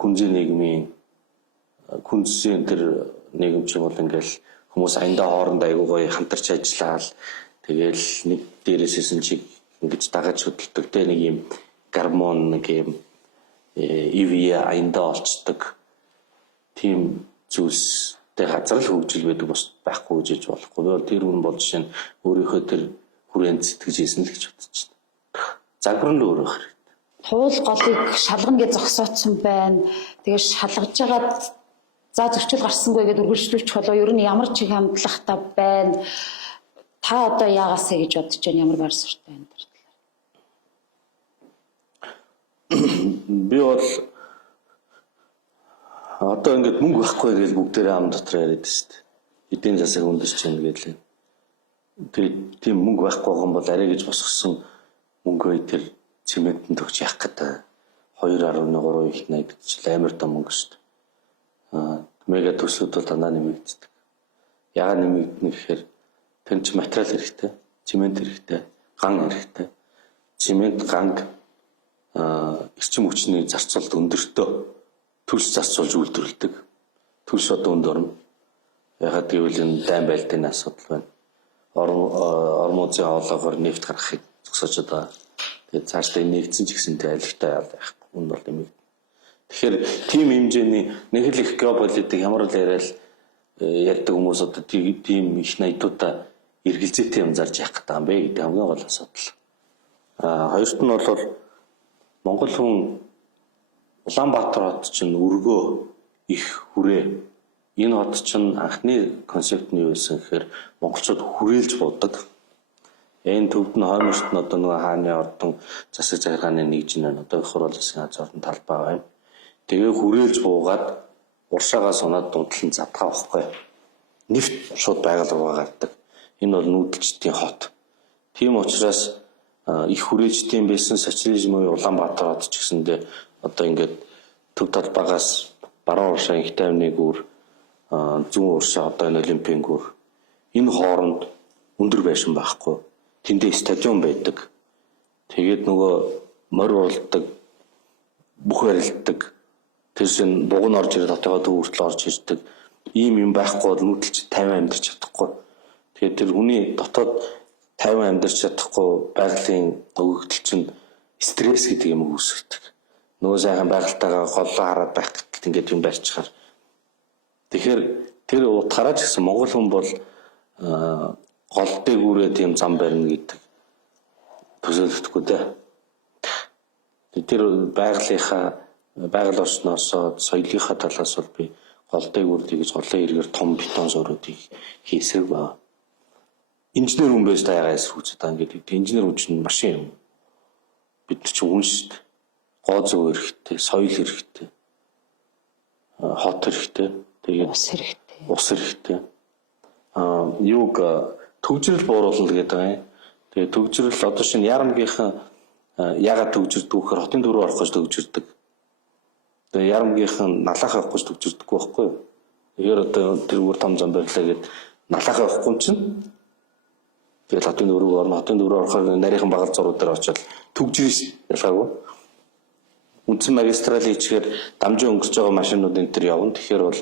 күнзийн нийгмийн күнзийн тэр нийгэм ч юм бол ингээл хүмүүс аяндаа хооронд айгуу гоё хамтарч ажиллаал тэгэл нэг дээрээссэн чиг ингэж дагаж хөдөлдөг тэ нэг юм гормон нэг юм ивэ аяндаа олцдог тийм зүйлстэй газар л хөгжил байдаг бас байхгүй гэж болохгүй. Би бол тэр хүн бол жишээ нь өөрийнхөө тэр хүрээнд сэтгэж ийсэн л гэж бодож байна. Загвар нь өөрөө хэрэг. Туул голыг шалгана гэж зогсоодсон байна. Тэгээ шалгаж байгаад за зөрчил гарсангүй гэдээ үргэлжлүүлчих болоо ер нь ямар чиг хандлагатай байна. Та одоо яагаасаа гэж бодож байна, ямар байр суурьтай байна тэр талаар. Би бол одоо ингээд мөнгө байхгүй гэж бүгдээрээ ам дотор яриад шүү дээ. Эдийн засаг өндөрч байна гэдлээ. Тэгээд тийм мөнгө байхгүй юм бол арай гэж босгосон мөнгөө тэр цементэн төгч яах гэдэг 2.3 их найдагч амар том мөнгө шүү дээ. Мега төслүүд бол дандаа нэмэгддэг. Яагаад нэмэгдэнэ гэхээр тэр чинь материал хэрэгтэй, цемент хэрэгтэй, ган хэрэгтэй. Цемент, ганг эрчим хүчний зарцуулалт өндөртөө төлс зарцуулж үйлдвэрлэдэг. Төлс одоо өнд орно. Ягаад гэвэл энэ дайн байлтын асуудал байна. Ормозын хоолоогоор нефть гаргахыг зогсоож байгаа. Тэгээд цаашдаа нэгдсэн ч гэсэнтэй айлгтай яах вэ? Үн бол нэмэгдэнэ. Тэгэхээр тийм хэмжээний нэг л их геополитик ямар л яриад ярьдаг хүмүүс одоо тийм их найдуудаа эргэлзээтэй юм зарж яах гэдэг юм бэ гэдэг хамгийн гол асуудал. Хоёрт нь бол Монгол хүн Улаанбаатар хот чинь өргөө их хүрээ. Энэ хот чинь анхны концепт нь юу байсан гэхээр монголчууд хүрээлж буудаг. Энэ төвд нь хойморт нь одоо нэг хааны ордон засаг захиргааны нэгж нь одоо их хурал засгийн газрын талбай байна. Тэгээ хүрээлж буугаад уршаагаас унаад дундлан задгаа байхгүй. Нефть шууд байгаль руу гардаг. Энэ бол нүүдэлчдийн хот. Тийм учраас их хүрээлжтэй байсан социализм уу Улаанбаатар хот ч гэсэндээ одоо ингээд төв талбайгаас баруун уршаа их тайвны гүр зүүн уршаа одоо энэ олимпийн гүр энэ хооронд өндөр байшин байхгүй. Тэндээ стадион байдаг. Тэгээд нөгөө морь уралдаг, бүх барилддаг. Тэрсэн буг нь орж ирээд хотойгоо төв хүртэл орж ирдэг. Ийм юм байхгүй бол нүүдэлч 50 амьдарч чадахгүй. Тэгээд тэр хүний дотоод 50 амьдарч чадахгүй байгалийн өгөгдөл чинь стресс гэдэг юм үүсгдэг. Нөгөө сайхан байгальтайгаа голлоо хараад байх гэтэл ингээд юм барьчихаар. Тэгэхээр тэр утгаараа ч гэсэн монгол хүн бол гол дээгүүрээ тийм зам барина гэдэг төсөөлөгдөхгүй дээ. Тэр байгаль орчноос соёлынхаа талаас бол би гол дээгүүрийг гэж голын хэрэгээр том бетон суурьуудыг хийсрэг байна. Инженер хүн байж таягаа эсвүүцээд байгаа гэдэг. Инженер хүн чинь машин юм. Бид чинь хүн шүү дээ. Гоо зөө хэрэгтэй, соёл хэрэгтэй, хот хэрэгтэй, тэгээд Ус хэрэгтэй. Ус хэрэгтэй. Юуг төвжирэл бууруулна гэдэг юм. Тэгээд төвжирэл одоо шинэ ярамгийнхан яагаад төвжирдэг вэ гэхээр хотын дөрөв орох гэж төвжирдэг. Тэгээд ярамгийнхан налаах авах гэж төвжирдэггүй байхгүй юу? Тэгэхээр одоо тэр бүр том зам барьлаа гэд налаах авахгүй чинь тэгээд хотын дөрөв орно, хотын дөрөв орохоор нарийнхан багал зурууд дээр очиод төвжирж ялгаагүй. Үндсэн магистраль хийчихээр дамжин өнгөрч байгаа машинууд энэ төр явна. Тэгэхээр бол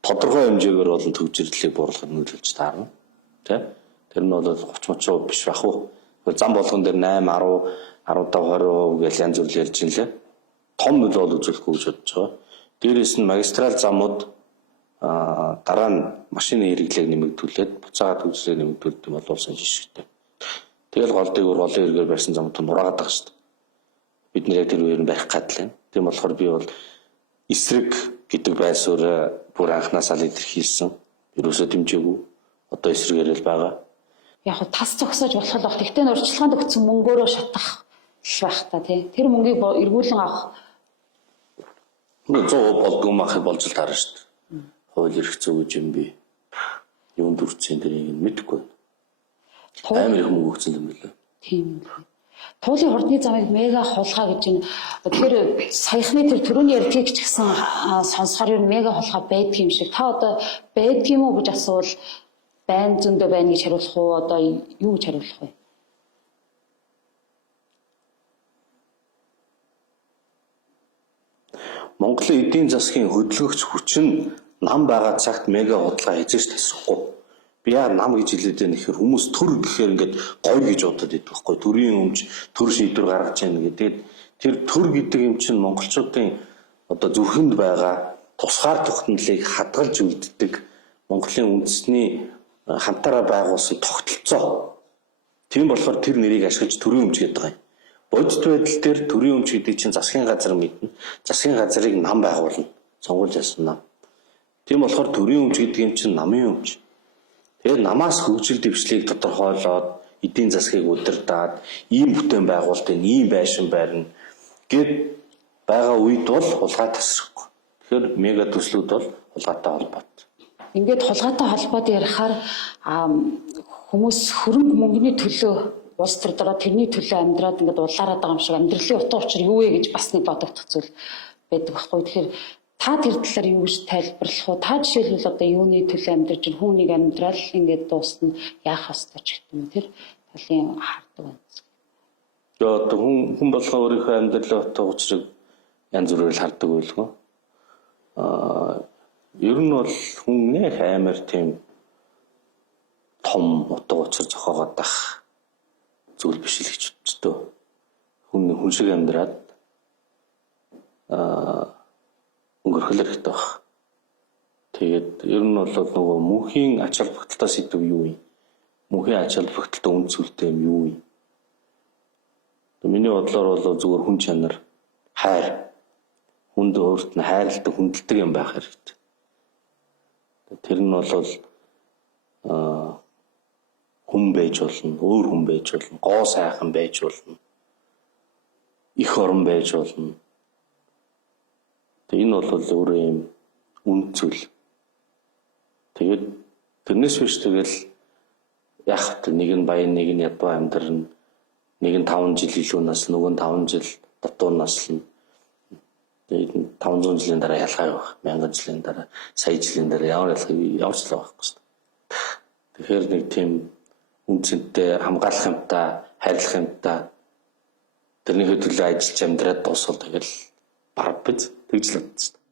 тодорхой хэмжээгээр бол төвжирлэлийг бууруулахад нөлөөлж таарна. Тэ? Тэр нь бол 30% биш бах уу. Зам болгон дээр 8, 10, 15, 20% гэж янз бүр ярьж ин лээ. Том нөлөө бол үзүүлэхгүй гэж бодож байгаа. Дээрээс нь магистраль замууд дараа нь машины хэрэглээг нэмэгдүүлээд буцаага төвжирэлийг нэмэгдүүлдэг юм бол улсын жишгтэй. Тэгэл гол дээгүүр голын хэрэгээр барьсан замууд нураагаад байгаа шүү дээ. Бид нэр яг тэр үеэр нь барих гадлаа. Тийм болохоор би бол эсрэг гэдэг байр суурь бүр анхнаасаа л илэрхийлсэн. Ерөөсөө дэмжээгүй. Одоо эсрэгээр л байгаа. Яг нь тас зогсоож болох л бах. Тэгтээ урьдчилгаанд өгсөн мөнгөөрөө шатах байх та тий. Тэр мөнгийг эргүүлэн авах 100% болдгоо махыг болж л таарна шүү дээ. Хууль эрх зүй гэж юм би. Юунд үрцэн дэрийг мэдэхгүй. Амар их мөнгө өгсөн юм билээ. Тийм. Туулын хурдны замыг мега хулгай гэж байна. Тэгэхээр саяхны тэр түрүүний ярьдгийг ч гэсэн сонсохоор ер нь мега хулгай байдаг юм шиг. Та одоо байдаг юм уу гэж асуувал байн зөндөө байна гэж хариулах уу? Одоо юу гэж хариулах вэ? Монголын эдийн засгийн хөдөлгөгч хүч нь нам байгаа цагт мега бодлого эзэж тасрахгүй. Би яа нам гэж хэлээд байна гэхээр хүмүүс төр гэхээр ингээд гоё гэж бодод идэх байхгүй. Төрийн өмч, төр шийдвэр гаргаж яана гэдэг. Тэр төр гэдэг юм чинь монголчуудын одоо зүрхэнд байгаа тусгаар тогтнолыг хадгалж үлддэг Монголын үндэсний хамтаараа байгуулсан тогтолцоо. Тийм болохоор тэр нэрийг ашиглаж төрийн өмч гэдэг юм. Бодит байдал дээр төрийн өмч гэдэг чинь засгийн газар мэднэ. Засгийн газрыг нам байгуулна. Сонгууль ясан нам. Тийм болохоор төрийн өмч гэдэг юм чинь намын өмч. Тэгээд намаас хөгжил дэвшлийг тодорхойлоод эдийн засгийг удирдаад ийм бүтээн байгуулалтын ийм байшин байрна гэд байгаа үед бол хулгай тасрахгүй. Тэгэхээр мега төслүүд бол хулгайтай холбоотой. Ингээд хулгайтай холбоод ярихаар хүмүүс хөрөнгө мөнгөний төлөө улс төр дараа тэрний төлөө амьдраад ингээд улаараад байгаа юм шиг амьдралын утга учир юу вэ гэж бас нэг бодогдох зүйл байдаг байхгүй. Тэгэхээр та тэр талаар юу гэж тайлбарлах вэ? Та жишээлбэл одоо юуны төлөө амьдарч хүүнийг амьдрал ингээд дуусна яах ёстой ч гэдэг юм тэр талын хардаг байна. Одоо хүн болгоо өөрийнхөө амьдралын утга учирыг янз бүрээр хардаг байлгүй. Ер нь бол хүн нэх амар тийм том утга учир зохиогоод байх зүйл биш л гэж боддоо. Хүн шиг амьдраад өнгөрөхөл хэрэгтэй баг. Тэгээд ер нь бол нөгөө мөнхийн ач холбогдолтой сэдв юу юм? Мөнхийн ач холбогдолтой үнд сүлтэй юм юу юм? Миний бодлоор бол зүгээр хүн чанар, хайр, хүнд өөрт нь хайрлалтай хүндэлдэг юм байх хэрэгтэй. Тэр нь бол хүн байж болно, өөр хүн байж болно, гоо сайхан байж болно, их орон байж болно. Энэ бол өөрөө юм үнд зүйл. Тэгээд тэрнээс биш тэгэл яг нэг нь баян, нэг нь ядуу амьдрна. Нэг нь 5 жил илүү наслна, нөгөө нь 5 жил дутуу наслна. Тэгээд 500 жилийн дараа ялгаа явах, 1000 жилийн дараа, сая жилийн дараа ямар ялгаа явж л байхгүй шүү дээ. Тэгэхээр нэг тийм үнцэнтэй хамгаалах юмтай, хайрлах юмтай тэрний хөдөлгөөн ажиллаж амьдраад дуусвал тэгэл баг биз тэгж л бодсон шүү дээ.